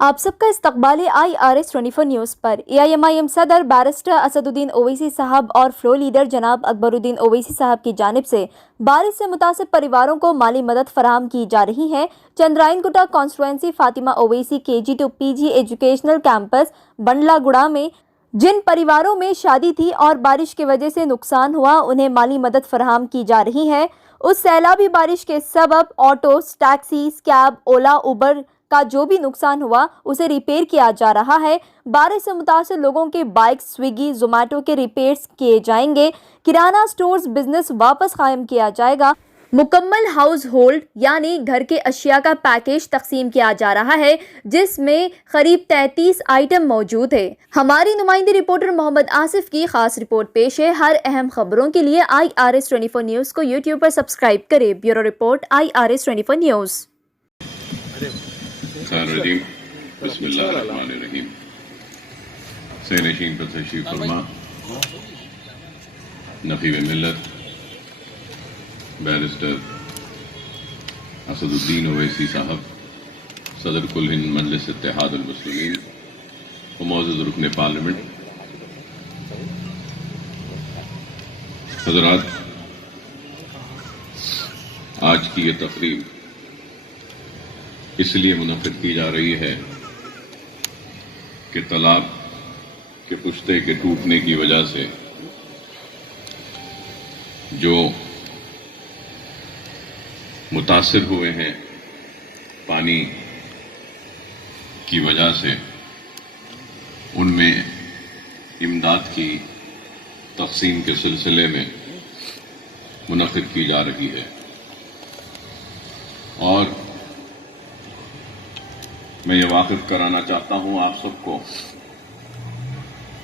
آپ سب کا استقبال IRS 24 نیوز پر۔ AIMIM صدر بیرسٹر اسدالدین اویسی صاحب اور فلور لیڈر جناب اکبر الدین اویسی صاحب کی جانب سے بارش سے متاثر پریواروں کو مالی مدد فراہم کی جا رہی ہے۔ Chandrayangutta constituency Fatima Owaisi KG to PG educational campus Bandlaguda میں جن پریواروں میں شادی تھی اور بارش کی وجہ سے نقصان ہوا، انہیں مالی مدد فراہم کی جا رہی ہے۔ اس سیلابی بارش کے سبب آٹوز، ٹیکسیز، کیب، اولا، اوبر کا جو بھی نقصان ہوا اسے ریپیئر کیا جا رہا ہے۔ بارش سے متاثر لوگوں کے بائک، سویگی، زومیٹو کے ریپیئرز کیے جائیں گے۔ کرانہ سٹورز بزنس واپس قائم کیا جائے گا۔ مکمل ہاؤس ہولڈ یعنی گھر کے اشیاء کا پیکیج تقسیم کیا جا رہا ہے، جس میں قریب 33 آئٹم موجود ہے۔ ہماری نمائندے رپورٹر محمد آصف کی خاص رپورٹ پیش ہے۔ ہر اہم خبروں کے لیے IRS 24 نیوز کو YouTube پر سبسکرائب کریں۔ Bureau report IRS 24 news. بسم اللہ الرحمن الرحیم۔ سینشین پر تشریف فرما نقیب ملت بیرسٹر اسدالدین اویسی صاحب، صدر کل ہند مجلس اتحاد المسلمین و معزز رکن پارلیمنٹ، حضرات، آج کی یہ تقریب اس لیے منعقد کی جا رہی ہے کہ تالاب کے پشتے کے ٹوٹنے کی وجہ سے جو متاثر ہوئے ہیں پانی کی وجہ سے، ان میں امداد کی تقسیم کے سلسلے میں منعقد کی جا رہی ہے۔ اور میں یہ واقف کرانا چاہتا ہوں آپ سب کو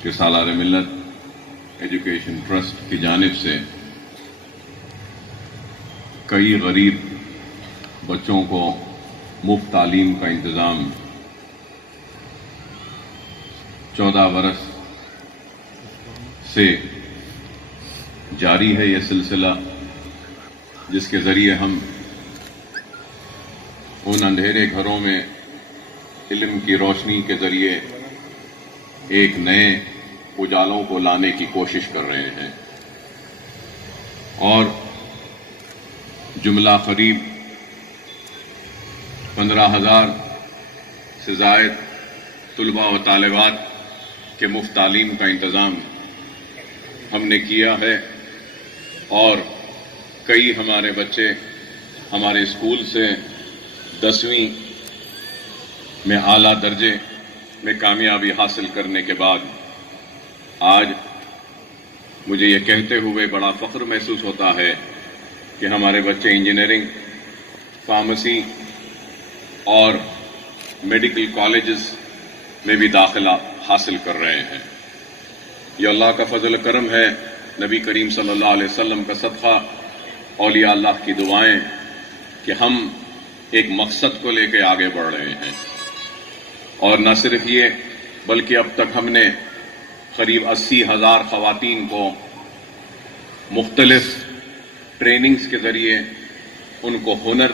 کہ سالار ملت ایجوکیشن ٹرسٹ کی جانب سے کئی غریب بچوں کو مفت تعلیم کا انتظام 14 برس سے جاری ہے، یہ سلسلہ جس کے ذریعے ہم ان اندھیرے گھروں میں علم کی روشنی کے ذریعے ایک نئے اجالوں کو لانے کی کوشش کر رہے ہیں، اور جملہ قریب 15,000 سے زائد طلباء و طالبات کے مفت تعلیم کا انتظام ہم نے کیا ہے، اور کئی ہمارے بچے ہمارے اسکول سے 10ویں میں اعلیٰ درجے میں کامیابی حاصل کرنے کے بعد آج مجھے یہ کہتے ہوئے بڑا فخر محسوس ہوتا ہے کہ ہمارے بچے انجینئرنگ، فارمیسی اور میڈیکل کالجز میں بھی داخلہ حاصل کر رہے ہیں۔ یہ اللہ کا فضل کرم ہے، نبی کریم صلی اللہ علیہ وسلم کا صدقہ، اولیاء اللہ کی دعائیں کہ ہم ایک مقصد کو لے کے آگے بڑھ رہے ہیں۔ اور نہ صرف یہ بلکہ اب تک ہم نے قریب 80,000 خواتین کو مختلف ٹریننگز کے ذریعے ان کو ہنر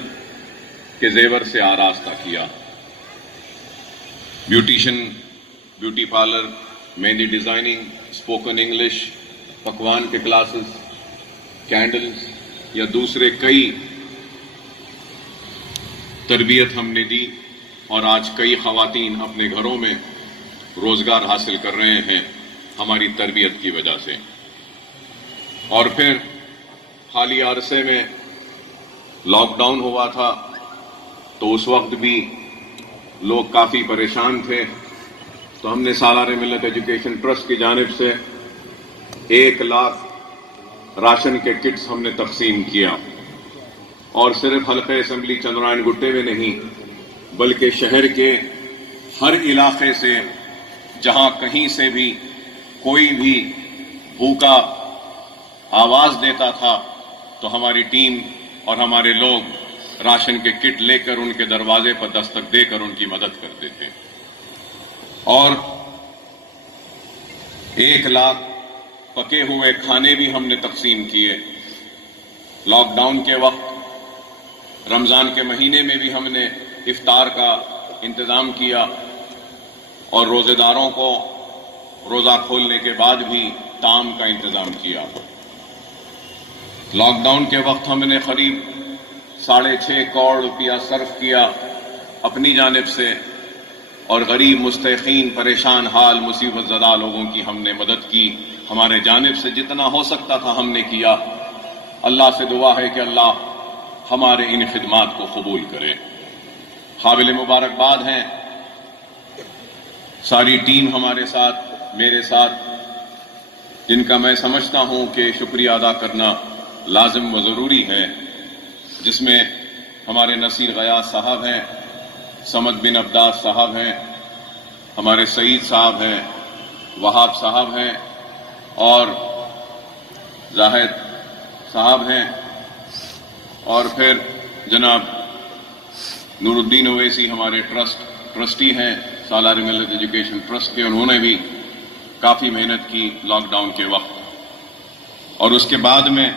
کے زیور سے آراستہ کیا۔ بیوٹیشن، بیوٹی پارلر، مہندی ڈیزائننگ، اسپوکن انگلش، پکوان کے کلاسز، کینڈلز یا دوسرے کئی تربیت ہم نے دی، اور آج کئی خواتین اپنے گھروں میں روزگار حاصل کر رہے ہیں ہماری تربیت کی وجہ سے۔ اور پھر حالیہ عرصے میں لاک ڈاؤن ہوا تھا تو اس وقت بھی لوگ کافی پریشان تھے، تو ہم نے سالار ملت ایجوکیشن ٹرسٹ کی جانب سے 1 لاکھ راشن کے کٹس ہم نے تقسیم کیا، اور صرف حلقہ اسمبلی چندرائن گٹے میں نہیں بلکہ شہر کے ہر علاقے سے جہاں کہیں سے بھی کوئی بھی بھوکا آواز دیتا تھا تو ہماری ٹیم اور ہمارے لوگ راشن کے کٹ لے کر ان کے دروازے پر دستک دے کر ان کی مدد کرتے تھے۔ اور 1 لاکھ پکے ہوئے کھانے بھی ہم نے تقسیم کیے۔ لاک ڈاؤن کے وقت رمضان کے مہینے میں بھی ہم نے افطار کا انتظام کیا، اور روزے داروں کو روزہ کھولنے کے بعد بھی طعام کا انتظام کیا۔ لاک ڈاؤن کے وقت ہم نے قریب 6.5 کروڑ روپیہ صرف کیا اپنی جانب سے، اور غریب مستحقین پریشان حال مصیبت زدہ لوگوں کی ہم نے مدد کی۔ ہمارے جانب سے جتنا ہو سکتا تھا ہم نے کیا۔ اللہ سے دعا ہے کہ اللہ ہمارے ان خدمات کو قبول کرے۔ قابل مبارکباد ہیں ساری ٹیم ہمارے ساتھ، میرے ساتھ، جن کا میں سمجھتا ہوں کہ شکریہ ادا کرنا لازم و ضروری ہے، جس میں ہمارے نصیر غیاث صاحب ہیں، سمد بن عبداس صاحب ہیں، ہمارے سعید صاحب ہیں، وہاب صاحب ہیں، اور زاہد صاحب ہیں، اور پھر جناب نور الدین اویسی ہمارے ٹرسٹی ہیں سالار ملت ایجوکیشن ٹرسٹ کے۔ انہوں نے بھی کافی محنت کی لاک ڈاؤن کے وقت، اور اس کے بعد میں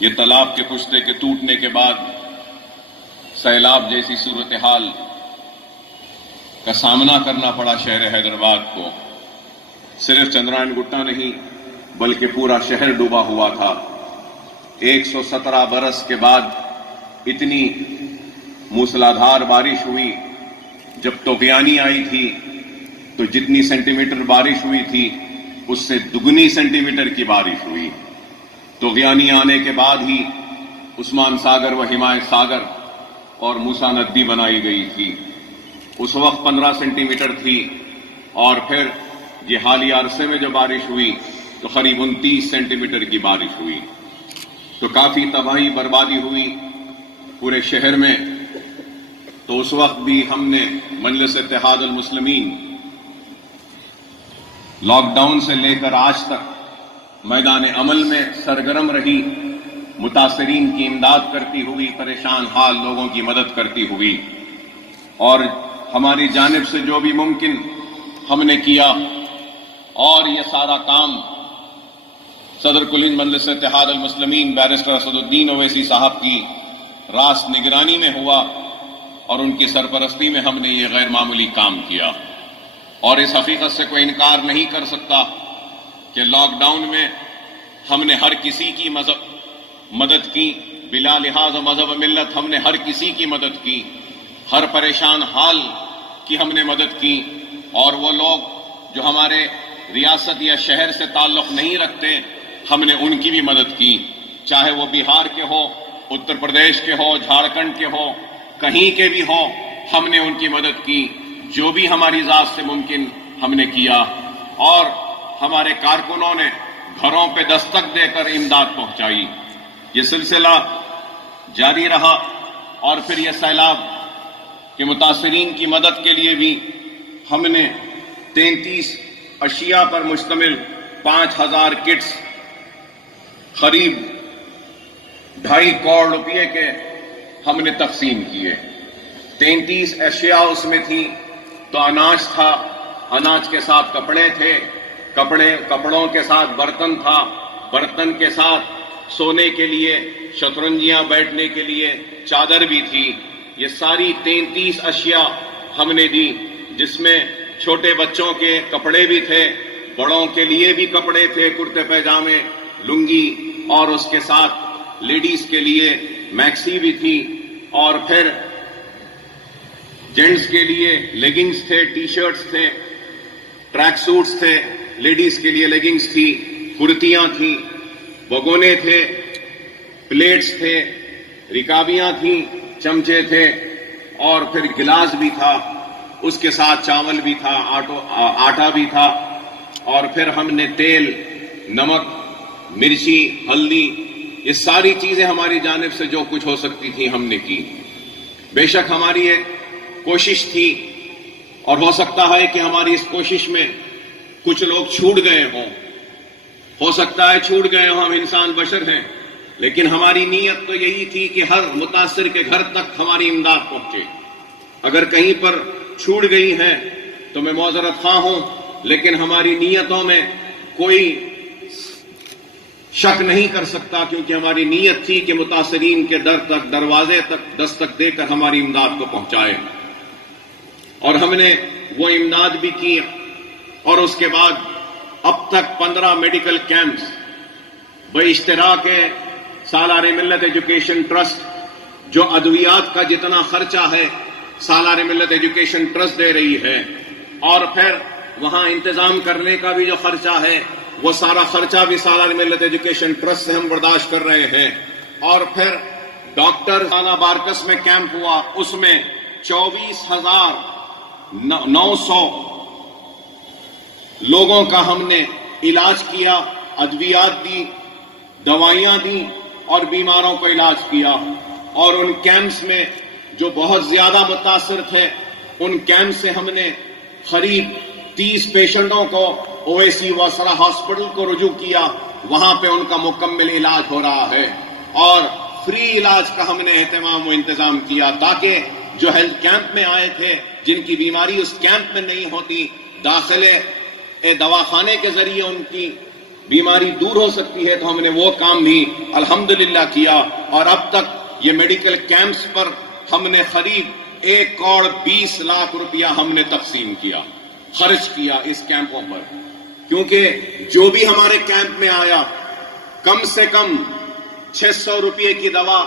یہ تالاب کے پشتے کے ٹوٹنے کے بعد سیلاب جیسی صورتحال کا سامنا کرنا پڑا شہر حیدرآباد کو۔ صرف چندرائن گٹا نہیں بلکہ پورا شہر ڈوبا ہوا تھا۔ 117 برس کے بعد اتنی موسلادھار بارش ہوئی۔ جب طوفانی آئی تھی تو جتنی سینٹی میٹر بارش ہوئی تھی اس سے دگنی سینٹی میٹر کی بارش ہوئی۔ طوفانی آنے کے بعد ہی عثمان ساگر و حمایت ساگر اور موسیٰ ندی بنائی گئی تھی۔ اس وقت 15 سینٹی میٹر تھی، اور پھر یہ حالیہ عرصے میں جو بارش ہوئی تو قریب 29 سینٹی میٹر کی بارش ہوئی، تو کافی تباہی بربادی ہوئی پورے شہر میں۔ تو اس وقت بھی ہم نے مجلس اتحاد المسلمین لاک ڈاؤن سے لے کر آج تک میدان عمل میں سرگرم رہی، متاثرین کی امداد کرتی ہوئی، پریشان حال لوگوں کی مدد کرتی ہوئی، اور ہماری جانب سے جو بھی ممکن ہم نے کیا۔ اور یہ سارا کام صدر کل ہند مجلس اتحاد المسلمین بیرسٹر اسد الدین اویسی صاحب کی راست نگرانی میں ہوا، اور ان کی سرپرستی میں ہم نے یہ غیر معمولی کام کیا۔ اور اس حقیقت سے کوئی انکار نہیں کر سکتا کہ لاک ڈاؤن میں ہم نے ہر کسی کی مدد کی، بلا لحاظ مذہب و ملت ہم نے ہر کسی کی مدد کی، ہر پریشان حال کی ہم نے مدد کی۔ اور وہ لوگ جو ہمارے ریاست یا شہر سے تعلق نہیں رکھتے ہم نے ان کی بھی مدد کی، چاہے وہ بہار کے ہو، اتر پردیش کے ہو، جھارکھنڈ کے ہو، کہیں کے بھی ہو، ہم نے ان کی مدد کی۔ جو بھی ہماری ذات سے ممکن ہم نے کیا، اور ہمارے کارکنوں نے گھروں پہ دستک دے کر امداد پہنچائی۔ یہ سلسلہ جاری رہا، اور پھر یہ سیلاب کے متاثرین کی مدد کے لیے بھی ہم نے 33 اشیاء پر مشتمل 5000 کٹس قریب 2.5 کروڑ روپے کے ہم نے تقسیم کیے۔ 33 اشیاء اس میں تھی، تو اناج تھا، اناج کے ساتھ کپڑے تھے، کپڑوں کے ساتھ برتن تھا، برتن کے ساتھ سونے کے لیے شطرنجیاں بیٹھنے کے لیے چادر بھی تھی۔ یہ ساری 33 اشیاء ہم نے دی، جس میں چھوٹے بچوں کے کپڑے بھی تھے، بڑوں کے لیے بھی کپڑے تھے، کرتے پیجامے، لنگی، اور اس کے ساتھ لیڈیز کے لیے میکسی بھی تھی، اور پھر جینٹس کے لیے لیگنگز تھے، ٹی شرٹس تھے، ٹریک سوٹس تھے، لیڈیز کے لیے لیگنگز تھی، کرتیاں تھیں، بگونے تھے، پلیٹس تھے، رکابیاں تھیں، چمچے تھے، اور پھر گلاس بھی تھا، اس کے ساتھ چاول بھی تھا، آٹا بھی تھا، اور پھر ہم نے تیل، نمک، مرچی، ہلدی، یہ ساری چیزیں ہماری جانب سے جو کچھ ہو سکتی تھی ہم نے کی۔ بے شک ہماری ایک کوشش تھی، اور ہو سکتا ہے کہ ہماری اس کوشش میں کچھ لوگ چھوٹ گئے ہوں، ہو سکتا ہے چھوٹ گئے ہوں، ہم انسان بشر ہیں، لیکن ہماری نیت تو یہی تھی کہ ہر متاثر کے گھر تک ہماری امداد پہنچے۔ اگر کہیں پر چھوٹ گئی ہے تو میں معذرت خواہ ہوں، لیکن ہماری نیتوں میں کوئی شک نہیں کر سکتا، کیونکہ ہماری نیت تھی کہ متاثرین کے در تک، دروازے تک دستک دے کر ہماری امداد کو پہنچائے۔ اور ہم نے وہ امداد بھی کی، اور اس کے بعد اب تک 15 میڈیکل کیمپس باشتراک سالار ملت ایجوکیشن ٹرسٹ، جو ادویات کا جتنا خرچہ ہے سالار ملت ایجوکیشن ٹرسٹ دے رہی ہے، اور پھر وہاں انتظام کرنے کا بھی جو خرچہ ہے وہ سارا خرچہ بھی سالار ملت ایجوکیشن ٹرسٹ سے ہم برداشت کر رہے ہیں۔ اور پھر ڈاکٹر بارکس میں کیمپ ہوا، اس میں 24,900 لوگوں کا ہم نے علاج کیا، ادویات دی، دوائیاں دی اور بیماروں کو علاج کیا۔ اور ان کیمپس میں جو بہت زیادہ متاثر تھے، ان کیمپ سے ہم نے قریب 30 پیشنٹوں کو اویسی واسرا ہاسپٹل کو رجوع کیا، وہاں پہ ان کا مکمل علاج ہو رہا ہے، اور فری علاج کا ہم نے اہتمام و انتظام کیا تاکہ جو ہیلتھ کیمپ میں آئے تھے جن کی بیماری اس کیمپ میں نہیں ہوتی، داخلے دواخانے کے ذریعے ان کی بیماری دور ہو سکتی ہے، تو ہم نے وہ کام بھی الحمدللہ کیا۔ اور اب تک یہ میڈیکل کیمپس پر ہم نے قریب 1,20,00,000 روپیہ ہم نے تقسیم کیا، خرچ کیا اس کیمپوں پر، کیونکہ جو بھی ہمارے کیمپ میں آیا کم سے کم 600 روپے کی دوا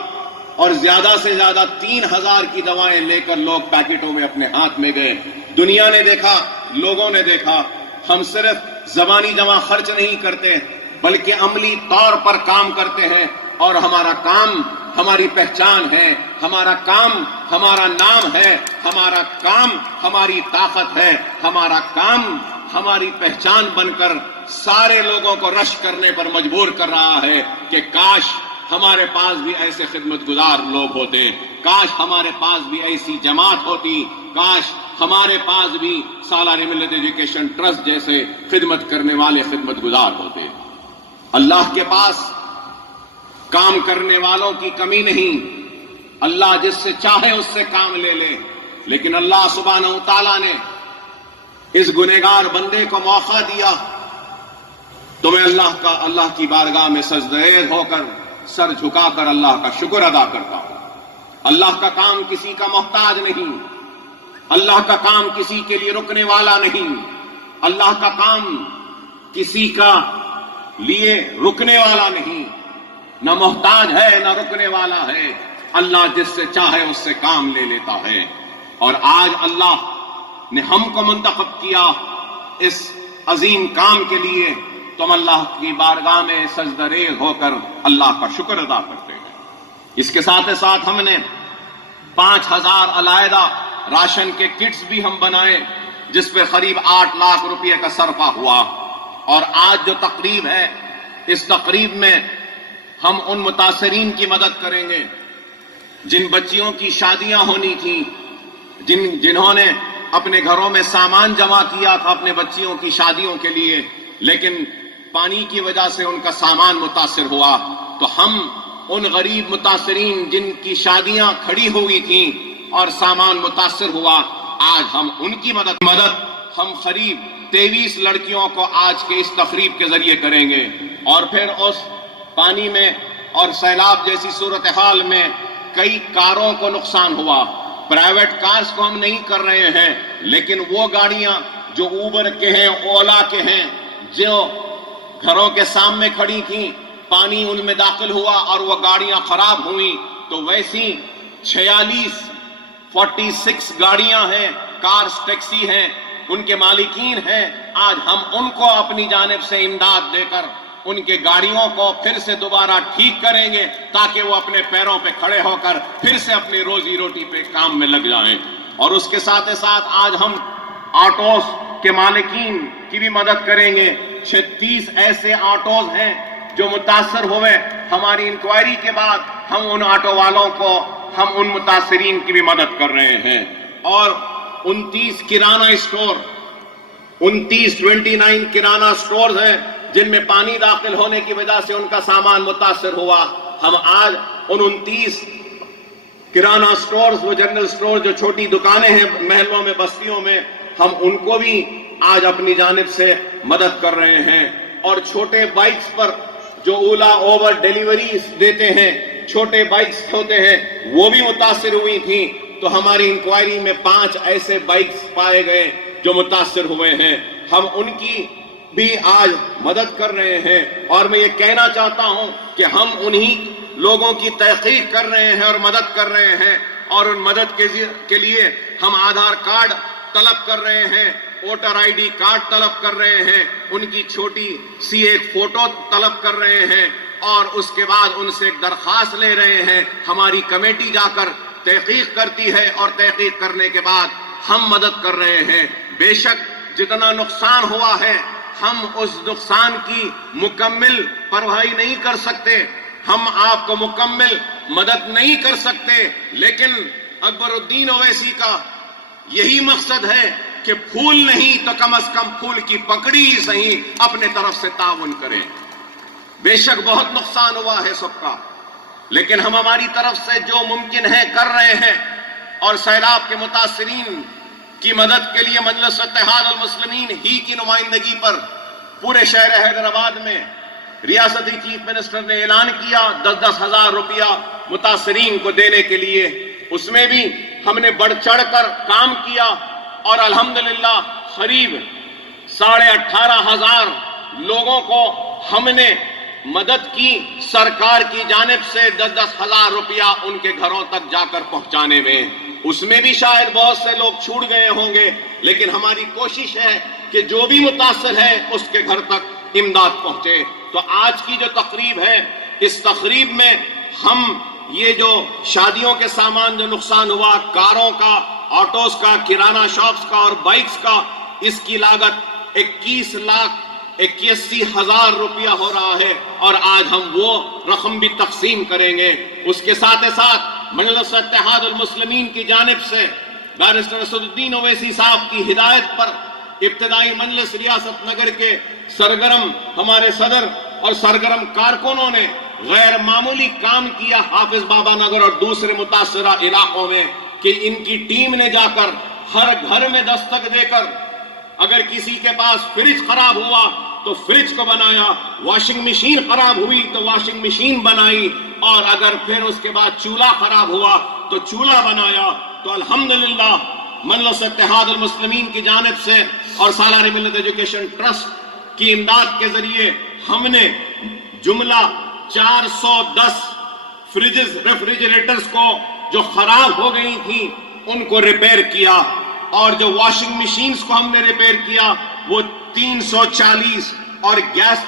اور زیادہ سے زیادہ 3,000 کی دوائیں لے کر لوگ پیکٹوں میں اپنے ہاتھ میں گئے۔ دنیا نے دیکھا، لوگوں نے دیکھا، ہم صرف زبانی جمع خرچ نہیں کرتے بلکہ عملی طور پر کام کرتے ہیں، اور ہمارا کام ہماری پہچان ہے، ہمارا کام ہمارا نام ہے، ہمارا کام ہماری طاقت ہے، ہمارا کام ہماری پہچان بن کر سارے لوگوں کو رش کرنے پر مجبور کر رہا ہے کہ کاش ہمارے پاس بھی ایسے خدمت گزار لوگ ہوتے، کاش ہمارے پاس بھی ایسی جماعت ہوتی، کاش ہمارے پاس بھی سالار ملت ایجوکیشن ٹرسٹ جیسے خدمت کرنے والے خدمت گزار ہوتے۔ اللہ کے پاس کام کرنے والوں کی کمی نہیں، اللہ جس سے چاہے اس سے کام لے لے، لیکن اللہ سبحانہ و تعالیٰ نے اس گنہگار بندے کو موقع دیا تو میں اللہ کی بارگاہ میں سجدہ ہو کر سر جھکا کر اللہ کا شکر ادا کرتا ہوں۔ اللہ کا کام کسی کا محتاج نہیں، اللہ کا کام کسی کے لیے رکنے والا نہیں، اللہ کا کام کسی کا لیے رکنے والا نہیں، نہ محتاج ہے نہ رکنے والا ہے، اللہ جس سے چاہے اس سے کام لے لیتا ہے۔ اور آج اللہ نے ہم کو منتخب کیا اس عظیم کام کے لیے، تو ہم اللہ کی بارگاہ میں سجدہ ریز ہو کر اللہ کا شکر ادا کرتے ہیں۔ اس کے ساتھ ساتھ ہم نے 5,000 علیحدہ راشن کے کٹس بھی ہم بنائے، جس پہ قریب 8 لاکھ روپے کا صرفہ ہوا۔ اور آج جو تقریب ہے، اس تقریب میں ہم ان متاثرین کی مدد کریں گے جن بچیوں کی شادیاں ہونی تھیں، جنہوں نے اپنے گھروں میں سامان جمع کیا تھا اپنے بچیوں کی شادیوں کے لیے، لیکن پانی کی وجہ سے ان کا سامان متاثر ہوا، تو ہم ان غریب متاثرین جن کی شادیاں کھڑی ہوئی تھیں اور سامان متاثر ہوا، آج ہم ان کی مدد ہم قریب 23 لڑکیوں کو آج کے اس تقریب کے ذریعے کریں گے۔ اور پھر اس پانی میں اور سیلاب جیسی صورتحال میں کئی کاروں کو نقصان ہوا، پرائیویٹ کارز کو ہم نہیں کر رہے ہیں، لیکن وہ گاڑیاں جو اوبر کے ہیں، اولا کے ہیں، جو گھروں کے سامنے کھڑی تھیں، پانی ان میں داخل ہوا اور وہ گاڑیاں خراب ہوئیں، تو ویسی 46 گاڑیاں ہیں، کارز ٹیکسی ہیں، ان کے مالکین ہیں، آج ہم ان کو اپنی جانب سے امداد دے کر ان کے گاڑیوں کو پھر سے دوبارہ ٹھیک کریں گے تاکہ وہ اپنے پیروں پہ کھڑے ہو کر پھر سے اپنی روزی روٹی پہ کام میں لگ جائیں۔ اور اس کے ساتھ آج ہم آٹوز کے مالکین کی بھی مدد کریں گے۔ 36 ایسے آٹوز ہیں جو متاثر ہوئے، ہماری انکوائری کے بعد ہم ان آٹو والوں کو، ہم ان متاثرین کی بھی مدد کر رہے ہیں۔ اور 29 کرانہ اسٹور، 29 کرانہ سٹورز ہیں جن میں پانی داخل ہونے کی وجہ سے ان کا سامان متاثر ہوا۔ ہم آج ان 29 کرانہ سٹورز، وہ جنرل سٹور جو چھوٹی دکانیں ہیں محلوں میں، بستیوں میں، ہم ان کو بھی آج اپنی جانب سے مدد کر رہے ہیں۔ اور چھوٹے بائکس پر جو اولا اوبر ڈیلیوریز دیتے ہیں، چھوٹے بائکس ہوتے ہیں، وہ بھی متاثر ہوئی تھیں، تو ہماری انکوائری میں 5 ایسے بائکس پائے گئے جو متاثر ہوئے ہیں. ہم ان کی بھی آج مدد کر رہے ہیں اور میں یہ کہنا چاہتا ہوں کہ ہم انہی لوگوں کی تحقیق کر رہے ہیں اور مدد کر رہے ہیں اور ان مدد کے لیے ہم آدھار کارڈ طلب کر رہے ہیں, ووٹر آئی ڈی کارڈ طلب کر رہے ہیں, ان کی چھوٹی سی ایک فوٹو طلب کر رہے ہیں اور اس کے بعد ان سے ایک درخواست لے رہے ہیں. ہماری کمیٹی جا کر تحقیق کرتی ہے اور تحقیق کرنے کے بعد ہم مدد کر رہے ہیں. بے شک جتنا نقصان ہوا ہے ہم اس نقصان کی مکمل بھرپائی نہیں کر سکتے, ہم آپ کو مکمل مدد نہیں کر سکتے, لیکن اکبر الدین اویسی کا یہی مقصد ہے کہ پھول نہیں تو کم از کم پھول کی پکڑی ہی صحیح اپنے طرف سے تعاون کریں. بے شک بہت نقصان ہوا ہے سب کا, لیکن ہم ہماری طرف سے جو ممکن ہے کر رہے ہیں اور سیلاب کے متاثرین کی مدد کے لیے مجلس اتحاد المسلمین ہی کی نمائندگی پر پورے شہر حیدرآباد میں ریاستی چیف منسٹر نے اعلان کیا 10-10 ہزار روپیہ متاثرین کو دینے کے لیے. اس میں بھی ہم نے بڑھ چڑھ کر کام کیا اور الحمدللہ قریب 18,500 لوگوں کو ہم نے مدد کی سرکار کی جانب سے 10-10 ہزار روپیہ ان کے گھروں تک جا کر پہنچانے میں. اس میں بھی شاید بہت سے لوگ چھوٹ گئے ہوں گے, لیکن ہماری کوشش ہے کہ جو بھی متاثر ہے اس کے گھر تک امداد پہنچے. تو آج کی جو تقریب ہے, اس تقریب میں ہم یہ جو شادیوں کے سامان جو نقصان ہوا, کاروں کا, آٹوز کا, کرانہ شاپس کا اور بائکس کا, اس کی لاگت 21,81,000 روپیہ ہو رہا ہے اور آج ہم وہ رقم بھی تقسیم کریں گے. اس کے ساتھ ساتھ مجلس اتحاد المسلمین کی جانب سے بیرسٹر اسد الدین اویسی صاحب کی ہدایت پر ابتدائی مجلس ریاست نگر کے سرگرم ہمارے صدر اور سرگرم کارکنوں نے غیر معمولی کام کیا حافظ بابا نگر اور دوسرے متاثرہ علاقوں میں, کہ ان کی ٹیم نے جا کر ہر گھر میں دستک دے کر اگر کسی کے پاس فریج خراب ہوا تو فریج کو بنایا, واشنگ مشین خراب ہوئی تو واشنگ مشین بنائی, اور اگر پھر اس کے بعد چولہا خراب ہوا تو چولہا بنایا. تو الحمدللہ مجلس اتحاد المسلمین کی جانب سے اور سالار ملت ایجوکیشن ٹرسٹ کی امداد کے ذریعے ہم نے جملہ 410 فریجز ریفریجریٹرز کو جو خراب ہو گئی تھی ان کو ریپیئر کیا, اور جو واشنگ مشینز کو ہم نے ریپیئر کیا وہ 340, اور گیس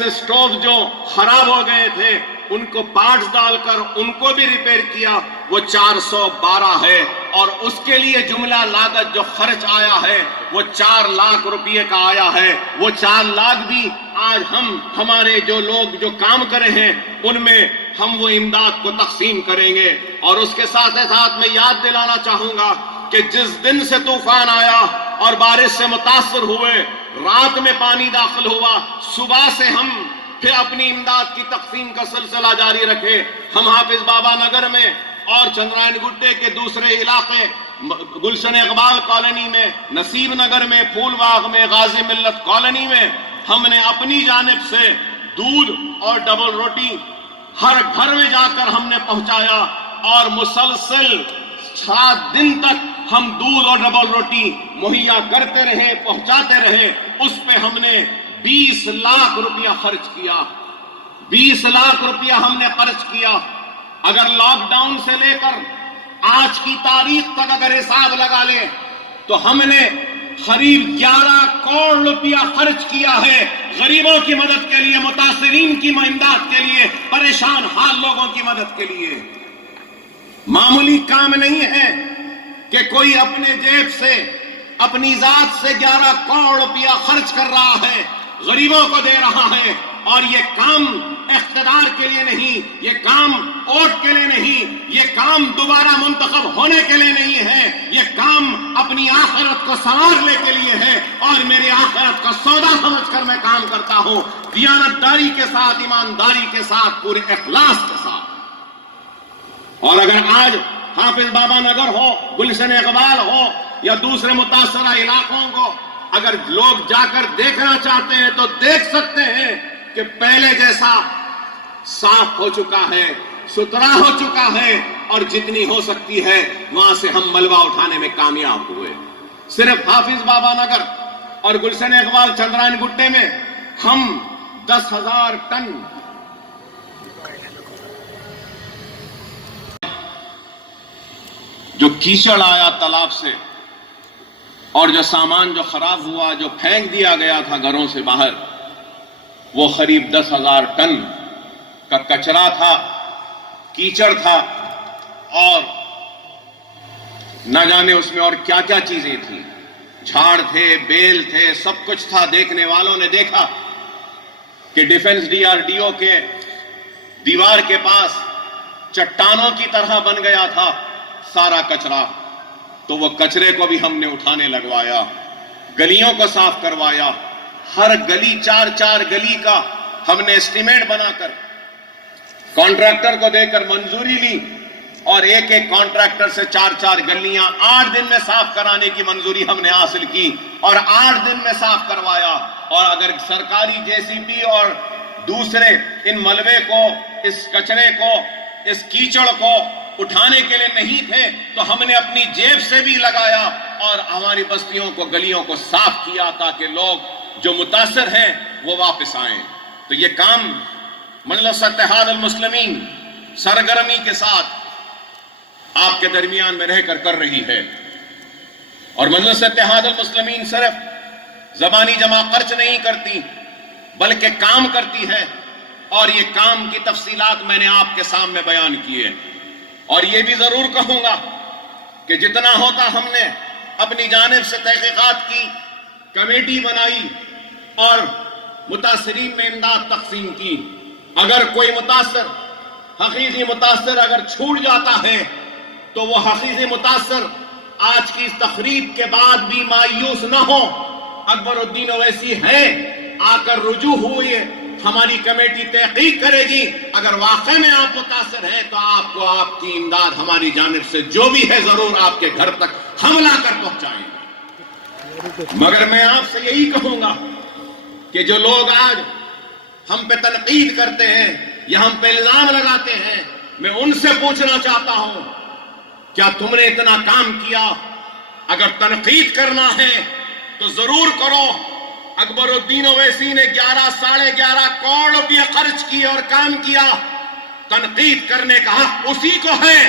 اسٹوو جو خراب ہو گئے تھے ان کو پارٹس ڈال کر ان کو بھی ریپیئر کیا, وہ 412 ہے, اور اس کے لیے جملہ لاگت جو خرچ آیا ہے وہ 4 لاکھ روپے کا آیا ہے. وہ 4 لاکھ بھی آج ہم ہمارے جو لوگ جو کام کرے ہیں ان میں ہم وہ امداد کو تقسیم کریں گے. اور اس کے ساتھ ساتھ میں یاد دلانا چاہوں گا کہ جس دن سے طوفان آیا اور بارش سے متاثر ہوئے, رات میں پانی داخل ہوا, صبح سے ہم پھر اپنی امداد کی تقسیم کا سلسلہ جاری رکھے. ہم حافظ بابا نگر میں اور چندرائن گڈے کے دوسرے علاقے گلشن اقبال کالونی میں, نصیب نگر میں, پھول باغ میں, غازی ملت کالونی میں ہم نے اپنی جانب سے دودھ اور ڈبل روٹی ہر گھر میں جا کر ہم نے پہنچایا, اور مسلسل 7 دن تک ہم دودھ اور ڈبل روٹی مہیا کرتے رہے, پہنچاتے رہے. اس پہ ہم نے 20 لاکھ روپیہ خرچ کیا, 20 لاکھ روپیہ ہم نے خرچ کیا. اگر لاک ڈاؤن سے لے کر آج کی تاریخ تک اگر حساب لگا لے تو ہم نے قریب 11 کروڑ روپیہ خرچ کیا ہے غریبوں کی مدد کے لیے, متاثرین کی امداد کے لیے, پریشان حال لوگوں کی مدد کے لیے. معمولی کام نہیں ہے کہ کوئی اپنے جیب سے اپنی ذات سے 11 کروڑ روپیہ خرچ کر رہا ہے, غریبوں کو دے رہا ہے. اور یہ کام اقتدار کے لیے نہیں, یہ کام ووٹ کے لیے نہیں, یہ کام دوبارہ منتخب ہونے کے لیے نہیں ہے, یہ کام اپنی آخرت کو سنوارنے کے لیے ہے. اور میری آخرت کا سودا سمجھ کر میں کام کرتا ہوں, دیانتداری کے ساتھ, ایمانداری کے ساتھ, پوری اخلاص کے ساتھ. اور اگر آج حافظ بابا نگر ہو, گلشن اقبال ہو یا دوسرے متاثرہ علاقوں کو اگر لوگ جا کر دیکھنا چاہتے ہیں تو دیکھ سکتے ہیں کہ پہلے جیسا صاف ہو چکا ہے, ستھرا ہو چکا ہے. اور جتنی ہو سکتی ہے وہاں سے ہم ملبہ اٹھانے میں کامیاب ہوئے. صرف حافظ بابا نگر اور گلشن اقبال چندرائن گٹے میں ہم 10,000 ٹن جو کیچڑ آیا تالاب سے اور جو سامان جو خراب ہوا، جو پھینک دیا گیا تھا گھروں سے باہر، وہ قریب 10,000 ٹن کا کچرا تھا، کیچڑ تھا، اور نہ جانے اس میں اور کیا کیا چیزیں تھیں. جھاڑ تھے، بیل تھے، سب کچھ تھا. دیکھنے والوں نے دیکھا کہ ڈیفنس DRDO کے دیوار کے پاس چٹانوں کی طرح بن گیا تھا سارا کچرا. تو وہ کچرے کو بھی ہم نے اٹھانے لگوایا، گلیوں کو صاف کروایا. ہر گلی 4 گلی کا ہم نے اسٹیمیٹ بنا کر کانٹریکٹر کو دے کر منظوری لی، اور ایک کانٹریکٹر سے 4 گلیاں 8 دن میں صاف کرانے کی منظوری ہم نے حاصل کی، اور 8 دن میں صاف کروایا. اور اگر سرکاری JCB اور دوسرے ان ملبے کو، اس کچرے کو، اس کیچڑ کو اٹھانے کے لیے نہیں تھے تو ہم نے اپنی جیب سے بھی لگایا اور ہماری بستیوں کو، گلیوں کو صاف کیا تاکہ لوگ جو متاثر ہیں وہ واپس آئیں. تو یہ کام مجلس اتحاد المسلمین سرگرمی کے ساتھ آپ کے درمیان میں رہ کر رہی ہے. اور مجلس اتحاد المسلمین صرف زبانی جمع خرچ نہیں کرتی بلکہ کام کرتی ہے، اور یہ کام کی تفصیلات میں نے آپ کے سامنے بیان کی ہے. اور یہ بھی ضرور کہوں گا کہ جتنا ہوتا ہم نے اپنی جانب سے تحقیقات کی، کمیٹی بنائی اور متاثرین میں امداد تقسیم کی. اگر کوئی متاثر، حقیقی متاثر اگر چھوٹ جاتا ہے تو وہ حقیقی متاثر آج کی اس تقریب کے بعد بھی مایوس نہ ہو. اکبر الدین اویسی ہے، آ کر رجوع ہوئے، ہماری کمیٹی تحقیق کرے گی. اگر واقع میں آپ متاثر ہیں تو آپ کو آپ کی امداد ہماری جانب سے جو بھی ہے ضرور آپ کے گھر تک ہم لا کر پہنچائیں گے. مگر میں آپ سے یہی کہوں گا کہ جو لوگ آج ہم پہ تنقید کرتے ہیں یا ہم پہ الزام لگاتے ہیں، میں ان سے پوچھنا چاہتا ہوں کیا تم نے اتنا کام کیا؟ اگر تنقید کرنا ہے تو ضرور کرو. اکبر الدین اویسی نے 11.5 کروڑ روپے خرچ کیے اور کام کیا. تنقید کرنے کا حق اسی کو ہے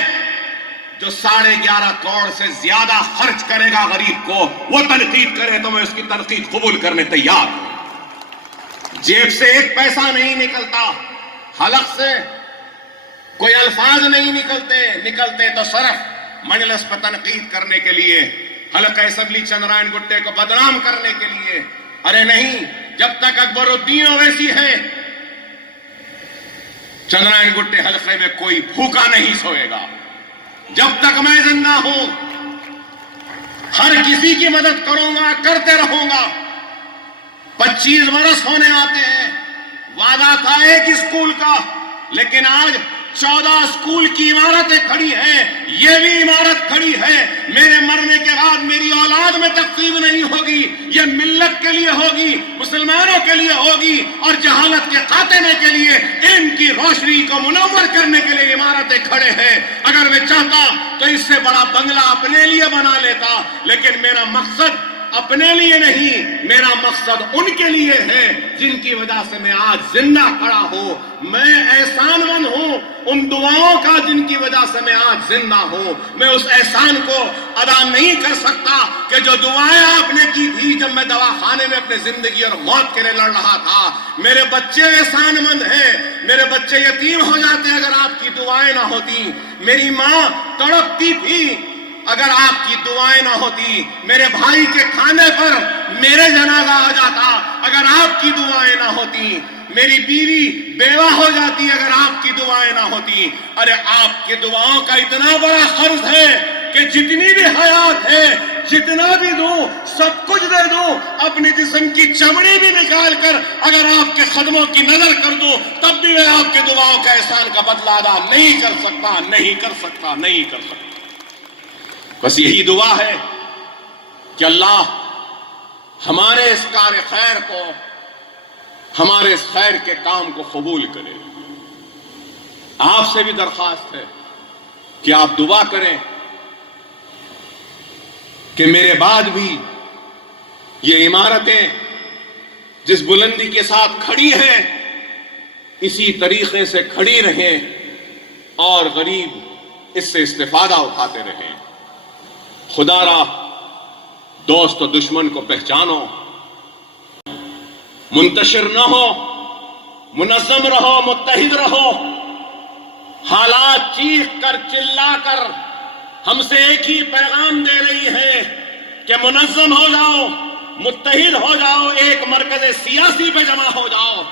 جو 11.5 کروڑ سے زیادہ خرچ کرے گا غریب کو. وہ تنقید کرے تو میں اس کی تنقید قبول کرنے تیار ہوں. جیب سے ایک پیسہ نہیں نکلتا، حلق سے کوئی الفاظ نہیں نکلتے تو صرف مجلس پر تنقید کرنے کے لیے، حلقہ اسمبلی چندرائن گٹے کو بدنام کرنے کے لیے. ارے نہیں، جب تک اکبر الدین اویسی ہے چندرائن گٹے حلقے میں کوئی بھوکا نہیں سوئے گا. جب تک میں زندہ ہوں ہر کسی کی مدد کروں گا، کرتے رہوں گا. 25 برس ہونے آتے ہیں، وعدہ تھا ایک اسکول کا، لیکن آج 14 اسکول کی عمارتیں کھڑی ہیں. یہ بھی عمارت کھڑی ہے، میرے مرنے کے بعد میری اولاد میں تقسیم نہیں ہوگی. یہ ملت کے لیے ہوگی، مسلمانوں کے لیے ہوگی، اور جہالت کے خاتمے کے لیے، علم کی روشنی کو منور کرنے کے لیے عمارتیں کھڑے ہیں. اگر میں چاہتا تو اس سے بڑا بنگلہ اپنے لیے بنا لیتا، لیکن میرا مقصد اپنے لیے نہیں، میرا مقصد ان کے لیے ہے جن کی وجہ سے میں آج زندہ کھڑا ہوں. میں احسان مند ہوں ان دعاؤں کا جن کی وجہ سے میں آج زندہ ہوں. میں اس احسان کو ادا نہیں کر سکتا کہ جو دعائیں آپ نے کی تھی جب میں دواخانے میں اپنے زندگی اور موت کے لیے لڑ رہا تھا. میرے بچے احسان مند ہیں، میرے بچے یتیم ہو جاتے اگر آپ کی دعائیں نہ ہوتی. میری ماں تڑپتی تھی اگر آپ کی دعائیں نہ ہوتی. میرے بھائی کے کھانے پر میرے جنازہ آ جاتا اگر آپ کی دعائیں نہ ہوتی. میری بیوی بیوہ ہو جاتی اگر آپ کی دعائیں نہ ہوتی. ارے آپ کی دعاؤں کا اتنا بڑا قرض ہے کہ جتنی بھی حیات ہے، جتنا بھی دوں، سب کچھ دے دوں، اپنے جسم کی چمڑی بھی نکال کر اگر آپ کے قدموں کی نظر کر دوں تب بھی میں آپ کے دعاؤں کا احسان کا بدلہ ادا نہیں کر سکتا. بس یہی دعا ہے کہ اللہ ہمارے اس کار خیر کو، ہمارے اس خیر کے کام کو قبول کرے. آپ سے بھی درخواست ہے کہ آپ دعا کریں کہ میرے بعد بھی یہ عمارتیں جس بلندی کے ساتھ کھڑی ہیں اسی طریقے سے کھڑی رہیں اور غریب اس سے استفادہ اٹھاتے رہیں. خدا را دوست و دشمن کو پہچانو، منتشر نہ ہو، منظم رہو، متحد رہو. حالات چیخ کر چلا کر ہم سے ایک ہی پیغام دے رہی ہے کہ منظم ہو جاؤ، متحد ہو جاؤ، ایک مرکز سیاسی پہ جمع ہو جاؤ.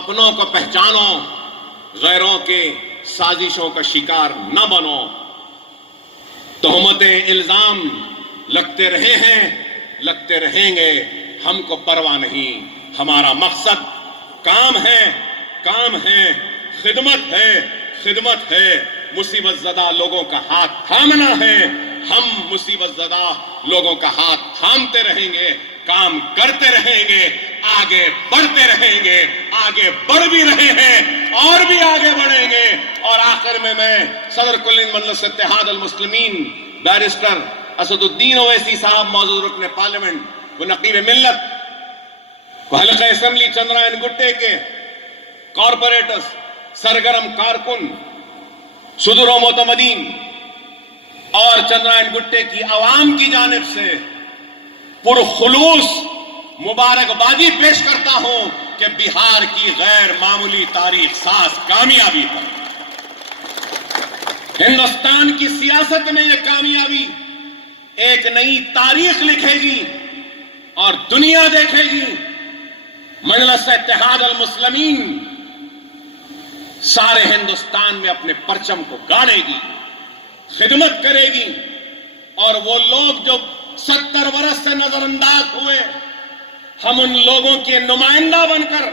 اپنوں کو پہچانو، غیروں کے سازشوں کا شکار نہ بنو. تہمتیں، الزام لگتے رہے ہیں، لگتے رہیں گے، ہم کو پرواہ نہیں. ہمارا مقصد کام ہے، خدمت ہے. مصیبت زدہ لوگوں کا ہاتھ تھامنا ہے. ہم مصیبت زدہ لوگوں کا ہاتھ تھامتے رہیں گے، کام کرتے رہیں گے، آگے بڑھتے رہیں گے. آگے بڑھ بھی رہے ہیں اور بھی آگے بڑھیں گے. اور آخر میں صدر کل مجلس اتحاد المسلمین بیرسٹر اسد الدین اویسی صاحب، موجود رکن پارلیمنٹ و نقیب ملت و حلقہ اسمبلی چندرائن گٹے کے کارپوریٹرز، سرگرم کارکن، صدور و معتمدین اور چندرائن گٹے کی عوام کی جانب سے پرخلوص مبارکبادی پیش کرتا ہوں کہ بہار کی غیر معمولی تاریخ ساز کامیابی پر ہندوستان کی سیاست میں یہ کامیابی ایک نئی تاریخ لکھے گی اور دنیا دیکھے گی. مجلس اتحاد المسلمین سارے ہندوستان میں اپنے پرچم کو گاڑے گی، خدمت کرے گی. اور وہ لوگ جو 70 برس سے نظر انداز ہوئے، ہم ان لوگوں کے نمائندہ بن کر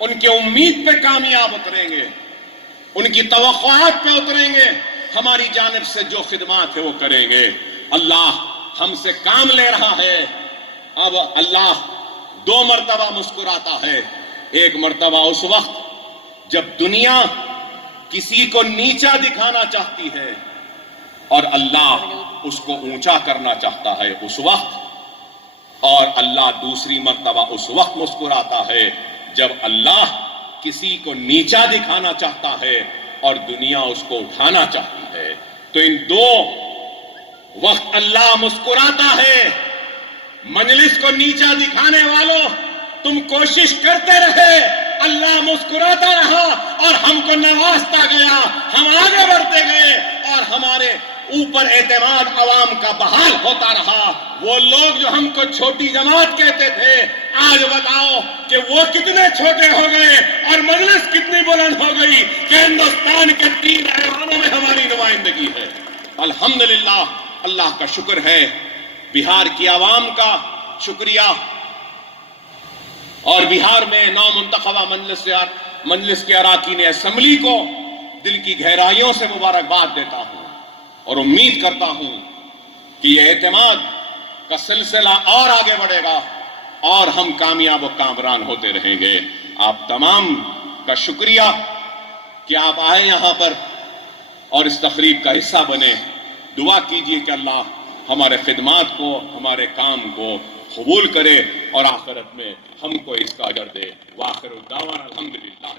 ان کے امید پہ کامیاب اتریں گے، ان کی توقعات پہ اتریں گے. ہماری جانب سے جو خدمات ہے وہ کریں گے. اللہ ہم سے کام لے رہا ہے. اب اللہ 2 مرتبہ مسکراتا ہے. ایک مرتبہ اس وقت جب دنیا کسی کو نیچا دکھانا چاہتی ہے اور اللہ اس کو اونچا کرنا چاہتا ہے اس وقت. اور اللہ دوسری مرتبہ اس وقت مسکراتا ہے جب اللہ کسی کو نیچا دکھانا چاہتا ہے اور دنیا اس کو اٹھانا چاہتی ہے. تو ان 2 وقت اللہ مسکراتا ہے. مجلس کو نیچا دکھانے والوں تم کوشش کرتے رہے، اللہ مسکراتا رہا اور ہم کو نوازتا گیا. ہم آگے بڑھتے گئے اور ہمارے اوپر اعتماد عوام کا بحال ہوتا رہا. وہ لوگ جو ہم کو چھوٹی جماعت کہتے تھے، آج بتاؤ کہ وہ کتنے چھوٹے ہو گئے اور مجلس کتنی بلند ہو گئی کہ ہندوستان کے 3 ایوانوں میں ہماری نمائندگی ہے. الحمدللہ، اللہ کا شکر ہے، بہار کی عوام کا شکریہ. اور بہار میں نو منتخبہ مجلس کے اراکین اسمبلی کو دل کی گہرائیوں سے مبارکباد دیتا ہوں اور امید کرتا ہوں کہ یہ اعتماد کا سلسلہ اور آگے بڑھے گا اور ہم کامیاب و کامران ہوتے رہیں گے. آپ تمام کا شکریہ کہ آپ آئے یہاں پر اور اس تقریب کا حصہ بنے. دعا کیجئے کہ اللہ ہمارے خدمات کو، ہمارے کام کو قبول کرے اور آخرت میں ہم کو اس کا اجر دے. وآخر الدعوانا الحمدللہ.